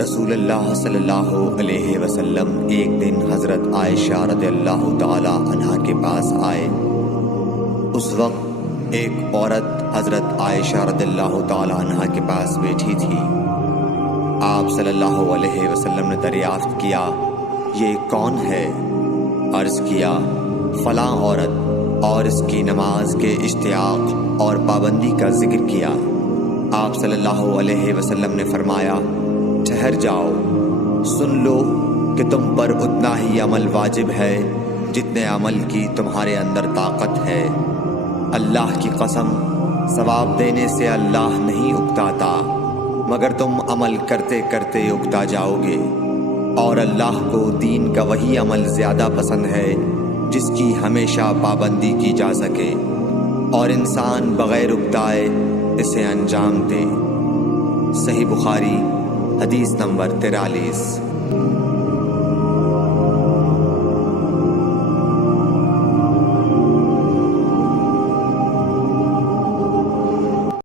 رسول اللہ صلی اللہ علیہ وسلم ایک دن حضرت عائشہ رضی اللہ تعالی عنہا کے پاس آئے۔ اس وقت ایک عورت حضرت عائشہ رضی اللہ تعالی عنہا کے پاس بیٹھی تھی۔ آپ صلی اللہ علیہ وسلم نے دریافت کیا، یہ کون ہے؟ عرض کیا، فلاں عورت، اور اس کی نماز کے اشتیاق اور پابندی کا ذکر کیا۔ آپ صلی اللہ علیہ وسلم نے فرمایا، ٹھہر جاؤ، سن لو کہ تم پر اتنا ہی عمل واجب ہے جتنے عمل کی تمہارے اندر طاقت ہے۔ اللہ کی قسم، ثواب دینے سے اللہ نہیں اکتاتا، مگر تم عمل کرتے کرتے اکتا جاؤ گے، اور اللہ کو دین کا وہی عمل زیادہ پسند ہے جس کی ہمیشہ پابندی کی جا سکے، اور انسان بغیر اکتائے اسے انجام دے۔ صحیح بخاری، حدیث نمبر 43۔